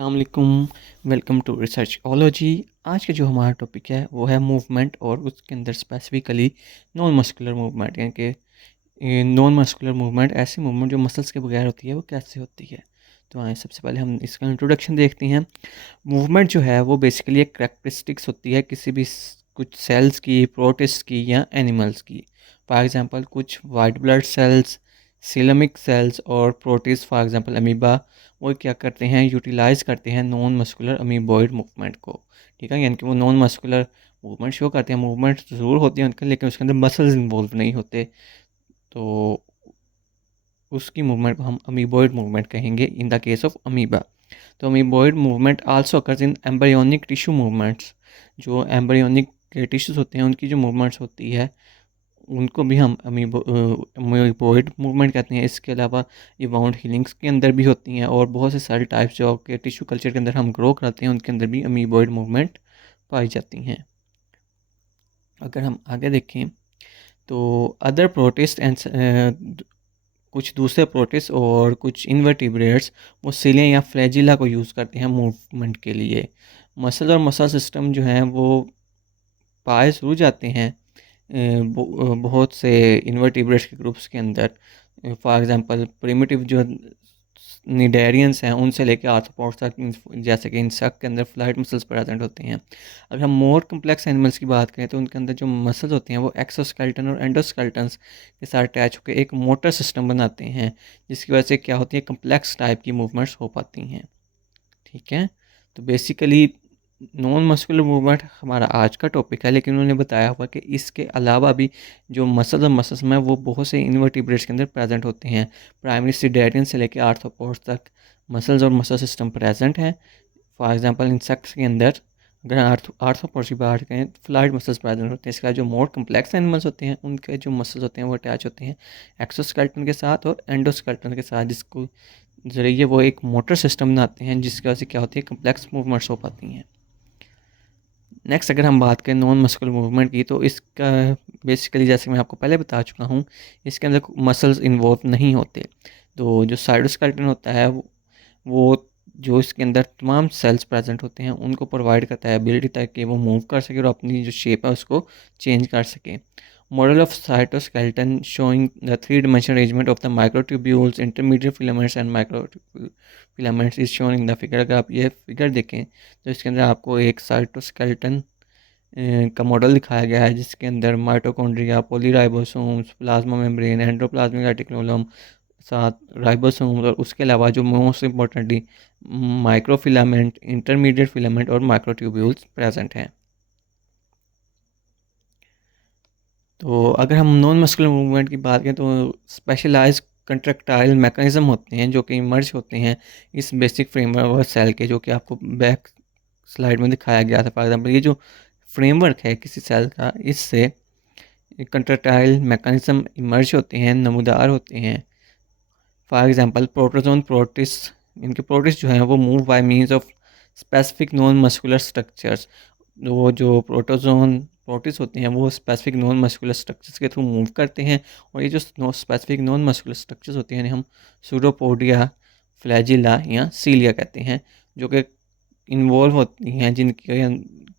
अस्सलामुअलैकुम। Welcome to Researchology. आज का जो हमारा टॉपिक है वो है मूवमेंट और उसके अंदर स्पेसिफिकली नॉन मस्कुलर मूवमेंट, यानी कि नॉन मस्कुलर मूवमेंट ऐसी मूवमेंट जो मसल्स के बगैर होती है वो कैसे होती है। तो आए सबसे पहले हम इसका इंट्रोडक्शन देखते हैं। मूवमेंट जो है वो बेसिकली एक करेक्टरिस्टिक्स होती है किसी भी कुछ सेल्स की, प्रोटिस्ट की या एनिमल्स की। फॉर एग्जांपल कुछ वाइट ब्लड सेल्स, सिलमिक सेल्स और प्रोटिस्ट फॉर एग्जांपल अमीबा वो क्या करते हैं, यूटिलाइज करते हैं नॉन मस्कुलर अमीबॉइड मूवमेंट को। ठीक है, यानी कि वो नॉन मस्कुलर मूवमेंट शो करते हैं। मूवमेंट ज़रूर होती है उनके, लेकिन उसके अंदर मसल्स इन्वॉल्व नहीं होते, तो उसकी मूवमेंट को हम अमीबॉइड मूवमेंट कहेंगे in the case of amoeba. तो amoeboid movement also occurs in embryonic tissue movements. जो एम्ब्रियोनिक टिश्यूज होते हैं उनकी जो मूवमेंट्स होती है उनको भी हम अमीबॉइड मूवमेंट कहते हैं। इसके अलावा ये वाउंड हीलिंग्स के अंदर भी होती हैं और बहुत से सेल टाइप्स जो के टिश्यू कल्चर के अंदर हम ग्रो कराते हैं उनके अंदर भी अमीबॉइड मूवमेंट पाई जाती हैं। अगर हम आगे देखें तो अदर प्रोटिस्ट एंड कुछ दूसरे प्रोटिस्ट और कुछ इनवर्टिब्रेट्स वो सिलिया या फ्लैजिला को यूज़ करते हैं मूवमेंट के लिए। मसल और मसल सिस्टम जो हैं वो पाए ज़रूर जाते हैं बहुत से इन्वर्टिब्रेट्स के ग्रुप्स के अंदर। फॉर एग्जांपल प्रिमिटिव जो निडेरियंस हैं उनसे लेकर आर्थ्रोपॉड्स तक, जैसे कि इंसेक्ट के अंदर फ्लाइट मसल्स प्रेजेंट होते हैं। अगर हम मोर कम्प्लेक्स एनिमल्स की बात करें तो उनके अंदर जो मसल्स होते हैं वो एक्सोस्केलेटन और एंडोस्केलेटन्स के साथ अटैच होकर एक मोटर सिस्टम बनाते हैं, जिसकी वजह से क्या होती है, कम्प्लेक्स टाइप की मूवमेंट्स हो पाती हैं। ठीक है, तो बेसिकली नॉन मस्कुलर मूवमेंट हमारा आज का टॉपिक है, लेकिन उन्होंने बताया हुआ कि इसके अलावा भी जो मसल्स और मसल्स में वो बहुत से इन्वर्टिब्रेट्स के अंदर प्रेजेंट होते हैं। प्राइमरी सीडेरियन से लेकर आर्थ्रोपोड्स तक मसल्स और मसल सिस्टम प्रेजेंट हैं। फॉर एग्जांपल इंसेक्ट्स के अंदर अगर आर्थ्रोपोड्स की बात करें तो फ्लाइट मसल्स प्रेजेंट होते हैं। इसका जो मोर कम्प्लेक्स एनिमल्स होते हैं उनके जो मसल्स होते हैं वो अटैच होते हैं एक्सोस्केलेटन के साथ और एंडोस्केलेटन के साथ, जिसको जरिए वो एक मोटर सिस्टम बनाते हैं, जिसकी वजह से क्या होती है, कम्प्लेक्स मूवमेंट्स हो पाती हैं। नेक्स्ट अगर हम बात करें नॉन मस्कुलर मूवमेंट की तो इसका बेसिकली जैसे मैं आपको पहले बता चुका हूँ, इसके अंदर मसल्स इन्वॉल्व नहीं होते। तो जो साइटोस्केलेटन होता है वो जो इसके अंदर तमाम सेल्स प्रेजेंट होते हैं उनको प्रोवाइड करता है एबिलिटी ताकि वो मूव कर सके और अपनी जो शेप है उसको चेंज कर सके। Model of cytoskeleton showing the three dimensional arrangement of the microtubules, intermediate filaments and micro filaments is shown in the figure. अगर आप ये फिगर देखें तो इसके अंदर आपको एक साइटोस्केलेटन का मॉडल दिखाया गया है, जिसके अंदर mitochondria, polyribosomes, plasma membrane, endoplasmic reticulum, साथ राइबोसोम्स और उसके अलावा जो most importantly microfilament, intermediate filament और माइक्रोट्यूब्यूल्स प्रेजेंट हैं। तो अगर हम नॉन मस्कुलर मूवमेंट की बात करें तो स्पेशलाइज्ड कंट्रैक्टाइल मैकेनिज्म होते हैं जो कि मर्ज होते हैं इस बेसिक फ्रेमवर्क सेल के, जो कि आपको बैक स्लाइड में दिखाया गया था। फॉर एग्जांपल ये जो फ्रेमवर्क है किसी सेल का, इससे कंट्रैक्टाइल मैकेनिज्म इमर्ज होते हैं, नमूदार होते हैं। फॉर एग्जांपल प्रोटोजोन प्रोटिस्ट, इनके प्रोटिस्ट जो हैं वो move by means of specific non muscular structures. वो जो प्रोटोजोन प्रोटिस्ट होते हैं वो स्पेसिफिक नॉन मस्कुलर स्ट्रक्चर्स के थ्रू मूव करते हैं, और ये जो स्पेसिफिक नॉन मस्कुलर स्ट्रक्चर्स होते हैं हम सूडोपोडिया, फ्लैजिला या सीलिया कहते हैं, जो कि इन्वॉल्व होती हैं जिनके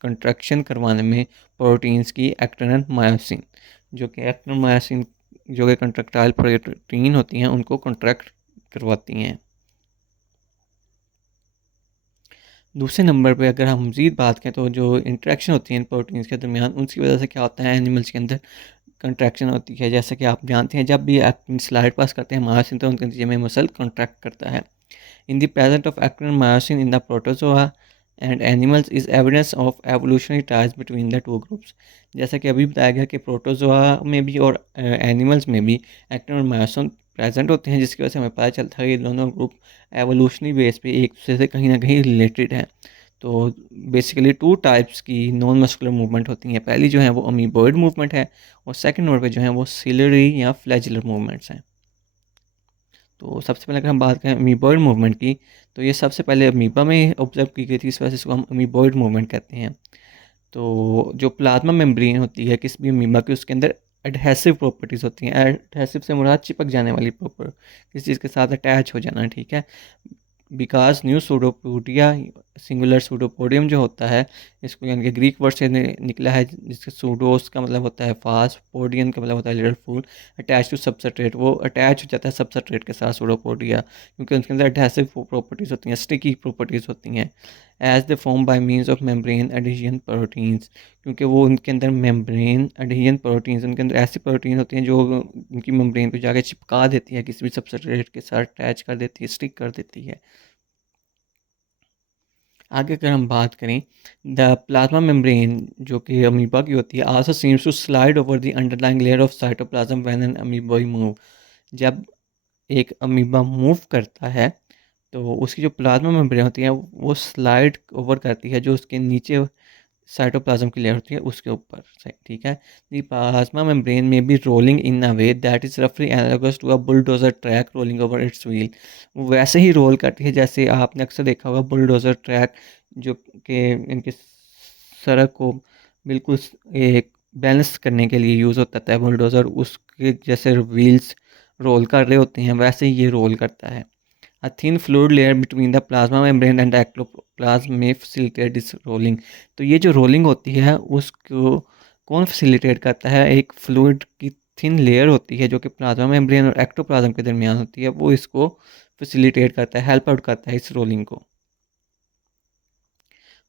कंट्रैक्शन करवाने में प्रोटीन्स की एक्टिन मायोसिन, जो कि एक्टिन मायोसिन जो कि कंट्रैक्टाइल प्रोटीन होती हैं उनको कंट्रैक्ट करवाती हैं। दूसरे नंबर पे अगर हम मज़ीद बात करें तो जो इंटरेक्शन होती है इन प्रोटीन्स के दरमियान, उसकी वजह से क्या होता है, एनिमल्स के अंदर कंट्रैक्शन होती है। जैसे कि आप जानते हैं जब भी एक्टिन स्लाइड पास करते हैं मायोसिन तो उनके नतीजे में मसल कंट्रैक्ट करता है। In the presence of actin myosin in the protozoa and animals is evidence of evolutionary ties between the two groups. जैसा कि अभी बताया गया कि प्रोटोजोआ में भी और एनिमल्स में भी एक्टिन और मायोसिन प्रेजेंट होते हैं, जिसकी वजह से हमें पता चलता है कि दोनों ग्रुप एवोल्यूशनरी बेस पे एक दूसरे से कहीं ना कहीं रिलेटेड हैं। तो बेसिकली टू टाइप्स की नॉन मस्कुलर मूवमेंट होती हैं। पहली जो है वो अमीबॉइड मूवमेंट है और सेकंड नंबर पे जो है वो सिलरी या फ्लैजिलर मूवमेंट्स हैं। तो सबसे पहले अगर हम बात करें अमीबॉइड मूवमेंट की तो ये सबसे पहले अमीबा में ऑब्जर्व की गई थी, इस वजह से इसको हम अमीबॉइड मूवमेंट कहते हैं। तो जो प्लाज्मा मेम्ब्रेन होती है किसी भी अमीबा की, उसके अंदर एडहेसिव प्रॉपर्टीज़ होती हैं। एडहेसिव से मुराद चिपक जाने वाली प्रॉपर, किसी चीज़ के साथ अटैच हो जाना। ठीक है, because new pseudopodia singular pseudopodium जो होता है, इसको यानी कि ग्रीक वर्ड से निकला है, जिसके सूडोस का मतलब होता है फास्ट, पोडियन का मतलब होता है little foot, attach to substrate, वो अटैच हो जाता है सबस्ट्रेट के साथ सूडोपोडिया, क्योंकि उनके अंदर एडहेसिव प्रॉपर्टीज़ होती हैं, स्टिकी प्रॉपर्टीज़ होती हैं। As the form by means of membrane addition proteins, क्योंकि वो उनके अंदर मेम्ब्रेन एडिशन प्रोटीन्स, उनके अंदर ऐसी प्रोटीन होती हैं जो उनकी मेम्ब्रेन को जाके चिपका देती है, किसी भी सबस्ट्रेट के साथ अटैच कर देती है, स्टिक कर देती है। आगे अगर हम बात करें, द प्लाज्मा मेम्ब्रेन जो कि अमीबा की होती है, also seems to slide over the underlying layer of cytoplasm when an amoeba move. जब एक अमीबा मूव करता है तो उसकी जो प्लाज्मा मेम्ब्रेन होती है वो स्लाइड ओवर करती है जो उसके नीचे साइटोप्लाज्म की लेयर होती है उसके ऊपर से, ठीक है। द प्लाज्मा मेम्ब्रेन में be rolling in a way that is रफली analogous to a bulldozer track rolling over its wheel. वो वैसे ही रोल करती है जैसे आपने अक्सर देखा होगा बुलडोजर ट्रैक, जो कि इनके सड़क को बिल्कुल एक बैलेंस करने के लिए यूज़ होता है बुलडोजर, उसके जैसे व्हील्स रोल कर रहे होते हैं वैसे ही ये रोल करता है। A thin fluid layer between the plasma membrane and the ectoplasm may facilitate this rolling। तो ये जो रोलिंग होती है उसको कौन फैसिलिटेट करता है? एक फ्लूइड की थिन लेयर होती है जो कि प्लाज्मा मेम्ब्रेन और एक्टोप्लाज्म के दरमियान होती है, वो इसको फैसिलिटेट करता है, हेल्प आउट करता है इस रोलिंग को।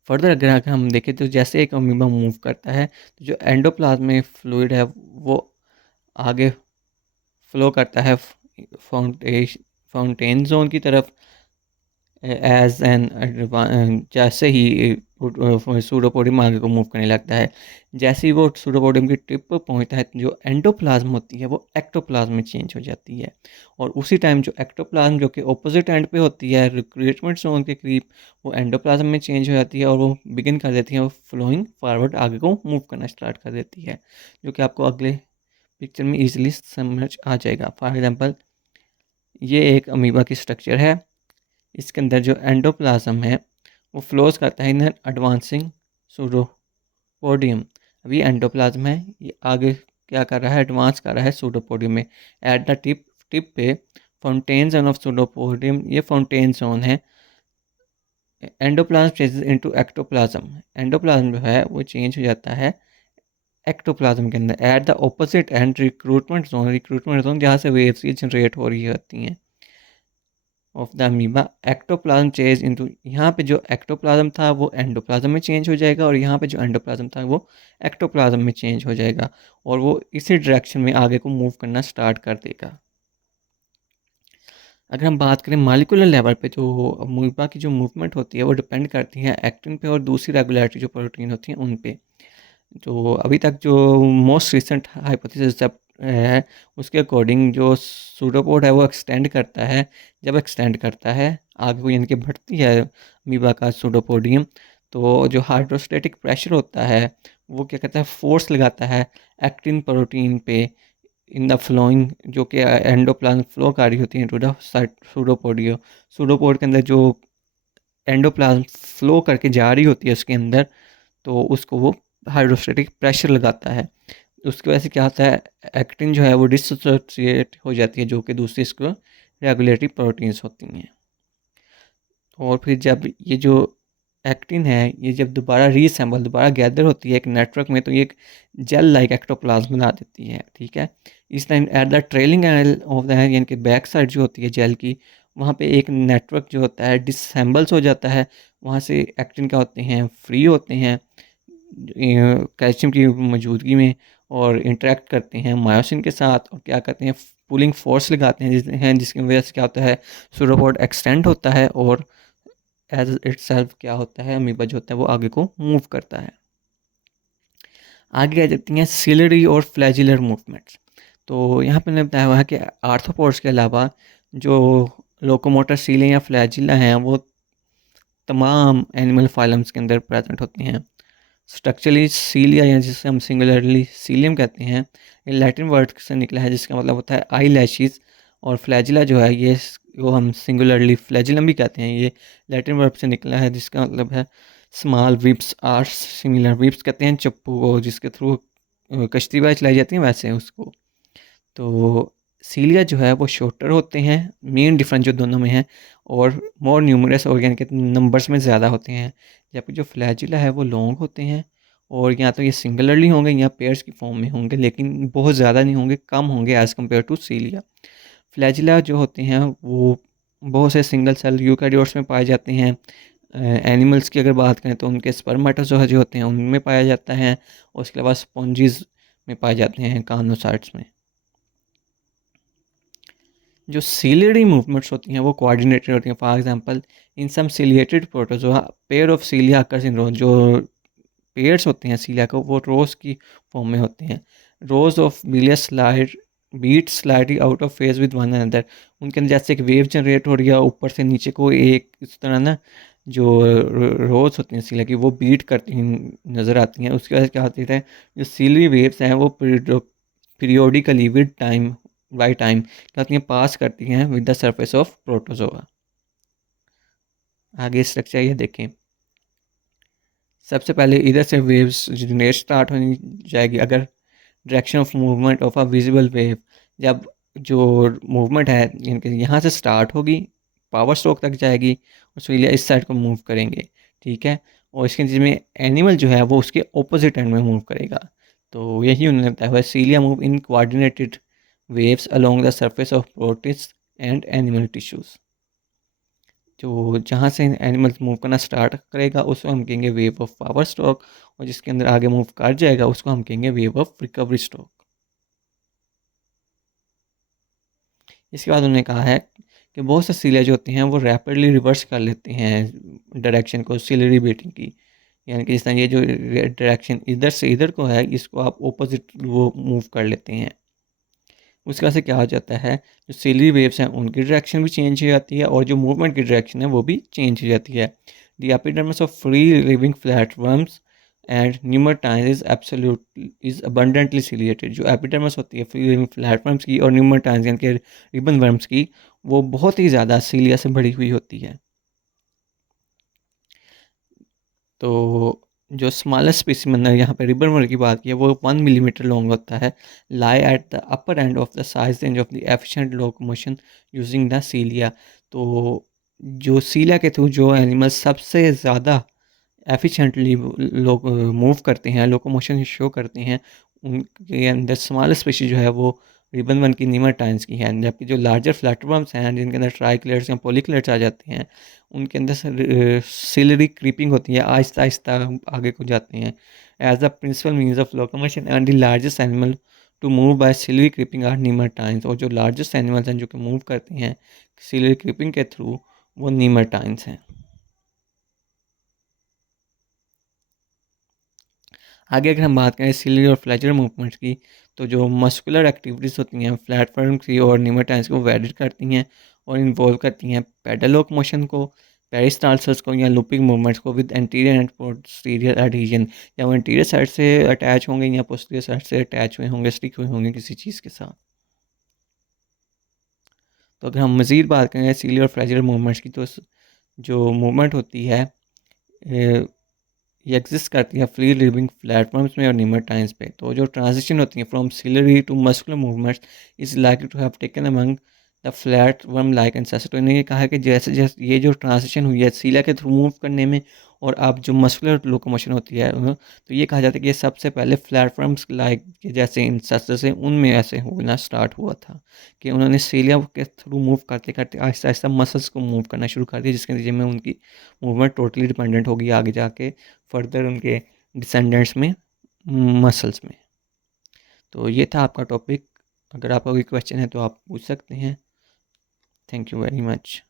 फर्दर अगर हम देखें तो जैसे एक अमीबा मूव करता है तो जो एंडोप्लाज्मिक फ्लूइड है वो आगे फ्लो करता है फाउंटेन जोन की तरफ, एज एन जैसे ही सूडोपोडियम आगे को मूव करने लगता है। जैसे ही वो सूडोपोडियम की टिप पर पहुंचता है जो एंडोप्लाज्म होती है वो एक्टोप्लाज्म में चेंज हो जाती है, और उसी टाइम जो एक्टोप्लाज्म जो कि ऑपोजिट एंड पे होती है रिक्रूटमेंट जोन के करीब, वो एंडोप्लाज्म में चेंज हो जाती है और वो बिगिन कर देती है वो फ्लोइंग फॉरवर्ड आगे को मूव करना स्टार्ट कर देती है, जो कि आपको अगले पिक्चर में ईजिली समझ आ जाएगा। फॉर एग्जाम्पल ये एक अमीबा की स्ट्रक्चर है, इसके अंदर जो एंडोप्लाज्म है वो फ्लोज करता है इन एडवांसिंग सूडोपोडियम। अभी एंडोप्लाज्म है, ये आगे क्या कर रहा है, एडवांस कर रहा है सूडोपोडियम में। एट द टिप टिप पे फाउंटेन जोन ऑफ सूडोपोडियम, ये फाउंटेन जोन है। Endoplasm changes into ectoplasm, endoplasm जो है वो चेंज हो जाता है एक्टोप्लाज्म के अंदर। At the opposite and recruitment zone जहाँ से वेव्स ये जनरेट हो रही होती हैं of the amoeba, ectoplasm change into, यहाँ पे जो एक्टोप्लाज्म था वो एंडोप्लाज्म में चेंज हो जाएगा और यहाँ पे जो एंडोप्लाज्म था वो एक्टोप्लाज्म में चेंज हो जाएगा, और वो इसी डायरेक्शन में आगे को मूव करना स्टार्ट कर देगा। अगर हम बात करें मालिकुलर लेवल पे, जो अमीबा की जो मूवमेंट होती है वो डिपेंड करती है एक्टिन पे और दूसरी रेगुलेटरी जो प्रोटीन होती हैं उन पे। तो अभी तक जो मोस्ट रिसेंट हाइपोथेसिस है उसके अकॉर्डिंग जो सूडोपोड है वो एक्सटेंड करता है, जब एक्सटेंड करता है आगे को यानी कि बढ़ती है अमीबा का सूडोपोडियम, तो जो हाइड्रोस्टेटिक प्रेशर होता है वो क्या कहता है, फोर्स लगाता है एक्टिन प्रोटीन पे इन द फ्लोइंग, जो कि एंडोप्लाज्म फ्लो कर रही होती है टू द सूडोपोडियो, सूडोपोड के अंदर जो एंडोप्लाज्म फ्लो करके जा रही होती है उसके अंदर, तो उसको वो हाइड्रोस्टेटिक प्रेशर लगाता है। उसकी वजह से क्या होता है, एक्टिन जो है वो डिसोसिएट हो जाती है, जो कि दूसरी इसको रेगुलेटरी प्रोटीन्स होती हैं। और फिर जब ये जो एक्टिन है ये जब दोबारा रीअसेंबल दोबारा गैदर होती है एक नेटवर्क में, तो ये एक जेल लाइक एक्टोप्लाज्म बना देती है, ठीक है। इस time at the trailing and of the यानी कि बैक साइड जो होती है जेल की, वहाँ पे एक नेटवर्क जो होता है डिसम्बल्स हो जाता है, वहाँ से एक्टिन क्या होते हैं, फ्री होते हैं कैल्शियम की मौजूदगी में, और इंटरेक्ट करते हैं मायोसिन के साथ और क्या करते हैं, पुलिंग फोर्स लगाते हैं जिसकी वजह से क्या होता है, सूडोपोड एक्सटेंड होता है और एज इटसेल्फ क्या होता है, अमीबा जो होता है वो आगे को मूव करता है। आगे आ जाती हैं सिलरी और फ्लैजिलर मूवमेंट्स। तो यहाँ पे मैंने बताया हुआ है कि आर्थ्रोपोड्स के अलावा जो लोकोमोटर सीलें या फ्लैजिला हैं वो तमाम एनिमल फाइलम्स के अंदर प्रेजेंट होती हैं। स्ट्रक्चरली सीलिया या जिसे हम सिंगुलरली सीलियम कहते हैं, ये लैटिन वर्ड से निकला है जिसका मतलब होता है आई लैशिस, और फ्लैजिला जो है ये वो हम सिंगुलरली फ्लैजिलम भी कहते हैं, ये लैटिन वर्ड से निकला है जिसका मतलब है स्मॉल विप्स आर सिमिलर, विप्स कहते हैं चप्पू को जिसके थ्रू कश्तीबाजी चलाई जाती है वैसे उसको। तो सीलिया जो है वो शॉर्टर होते हैं, मेन डिफरेंस जो दोनों में है, और मोर न्यूमरस ऑर्गेन के नंबर्स में ज़्यादा होते हैं। जबकि जो फ्लैजुला है वो लॉन्ग होते हैं, और या तो ये सिंगुलरली होंगे या पेयर्स की फॉर्म में होंगे, लेकिन बहुत ज़्यादा नहीं होंगे, कम होंगे एज़ कम्पेयर टू सीलिया। फ्लैजिला जो होते हैं वो बहुत से सिंगल सेल यूकैरियोट्स में पाए जाते हैं। एनिमल्स की अगर बात करें तो उनके स्पर्मेटोजोआ जो होते हैं उनमें पाया जाता है, और उसके अलावा स्पॉन्जीज में पाए जाते हैं, कानोसाइट्स में। जो सीलियरी मूवमेंट्स होती हैं वो कोऑर्डिनेटेड होती हैं। For example, in some ciliated protozoa pair of cilia occurs in rows. जो पेयर्स होते हैं सीलिया को, वो रोज की फॉर्म में होते हैं। Rows of bilious slide beat sliding out of phase with one another. उनके अंदर जैसे एक वेव जनरेट हो रही है ऊपर से नीचे को, एक इस तरह ना जो रोज होती हैं सीलिया की वो बीट करती हुई नज़र आती हैं। उसकी वजह से क्या होती है, जो सीलरी वेव्स हैं वो periodically with time by time क्या होती हैं, पास करती हैं with the surface of protozoa. आगे स्ट्रक्चर ये देखें। सबसे पहले इधर से वेव्स जनरेट स्टार्ट होनी जाएगी। अगर direction of movement of a visible wave, जब जो मूवमेंट है इनके यहाँ से स्टार्ट होगी, पावर स्ट्रोक तक जाएगी, और सीलिया इस साइड को मूव करेंगे, ठीक है। और इसके जिसमें एनिमल जो है वो उसके ऑपोजिट एंड में मूव करेगा। तो यही उन्होंने बताया हुआ है, cilia move in coordinated waves along the surface of protist and animal tissues. जो जहाँ से एनिमल मूव करना स्टार्ट करेगा उसको हम कहेंगे वेव ऑफ पावर स्ट्रोक, और जिसके अंदर आगे मूव कर जाएगा उसको हम कहेंगे वेव ऑफ रिकवरी स्ट्रोक। इसके बाद उन्होंने कहा है कि बहुत से सीलिया जो होती हैं वो रैपिडली रिवर्स कर लेते हैं डायरेक्शन को सीलरी बेटिंग की। यानी कि जिस तरह ये जो डायरेक्शन इधर से इधर को है, इसको आप ऑपोजिट वो मूव कर लेते हैं। उसके बाद से क्या हो जाता है, जो सीलरी वेव्स हैं उनकी डायरेक्शन भी चेंज हो जाती है, और जो मूवमेंट की डायरेक्शन है वो भी चेंज हो जाती है। The epidermis of free living flatworms and nemertines is absolute is abundantly ciliated. जो एपिडर्मिस होती है फ्री लिविंग फ्लैटवर्म्स की और न्यूमरटाइन्स यानी कि रिबन वर्म्स की, वो बहुत ही ज़्यादा सीलिया से भरी हुई होती है। तो जो स्मॉलेस्ट स्पेसिमेन है यहाँ पे रिबन वर्म की बात की है, वो 1 मिलीमीटर लॉन्ग होता है। Lie at the upper end of the size range of the efficient locomotion using the cilia. तो जो सीलिया के थ्रू जो एनिमल सबसे ज़्यादा एफिशिएंटली लोग मूव करते हैं, लोकोमोशन शो करते हैं, उनके अंदर स्मॉल स्पीशीज जो है वो रिबन वन की नीमरटाइन्स की है। जबकि जो लार्जर फ्लैटवर्म्स हैं जिनके अंदर ट्राइक्लेट्स या पॉलीक्लेट्स आ जाते हैं, उनके अंदर सिलरी क्रीपिंग होती है, आहिस्ता आहिस्ता आगे को जाते हैं। As the principal means of locomotion and the largest animal to move by ciliary creeping are nemertines. और जो लार्जेस्ट एनिमल्स हैं जो कि मूव करते हैं सिलरी क्रीपिंग के थ्रू, वो नीमरटाइन्स हैं। आगे अगर हम बात करें सिलरी और फ्लैचर मूवमेंट्स की, तो जो मस्कुलर एक्टिविटीज़ होती हैं प्लेटफॉर्म की और न्यूमेटाइन्स को वेरिड करती हैं और इन्वॉल्व करती हैं पेडल लोक मोशन को, पेरिस्टालसिस को या लूपिंग मूवमेंट्स को with anterior and posterior adhesion. या वो इंटीरियर साइड से अटैच होंगे या पोस्टीरियर साइड से अटैच हुए होंगे, स्टिक हुए होंगे किसी चीज़ के साथ। तो अगर हम मज़ीद बात करें सिलरी और फ्लैचर मूवमेंट्स की, तो जो मूवमेंट होती है ये एग्जिस्ट करती है फ्री लिविंग प्लेटफॉर्म्स में और नीमरटाइन्स पे। तो जो ट्रांजिशन होती है from ciliary to muscular movements is like to have taken among the flatworm like ancestor. तो इन्होंने ये कहा है कि जैसे जैसे ये जो ट्रांजिशन हुई है सीलिया के थ्रू मूव करने में, और अब जो मस्कुलर लोकोमोशन होती है, तो ये कहा जाता है कि ये सबसे पहले प्लेटफॉर्म्स लाइक के जैसे इंसेस्टर से उनमें ऐसे होना स्टार्ट हुआ था कि उन्होंने सीलिया के थ्रू मूव करते करते आहिस्ता आहिस्ता मसल्स को मूव करना शुरू कर दिया, जिसके नतीजे में उनकी मूवमेंट टोटली डिपेंडेंट होगी आगे जाके फर्दर उनके डिसेंडेंट्स में, मसल्स में। तो ये था आपका टॉपिक। अगर आपका कोई क्वेश्चन है तो आप पूछ सकते हैं। Thank you very much.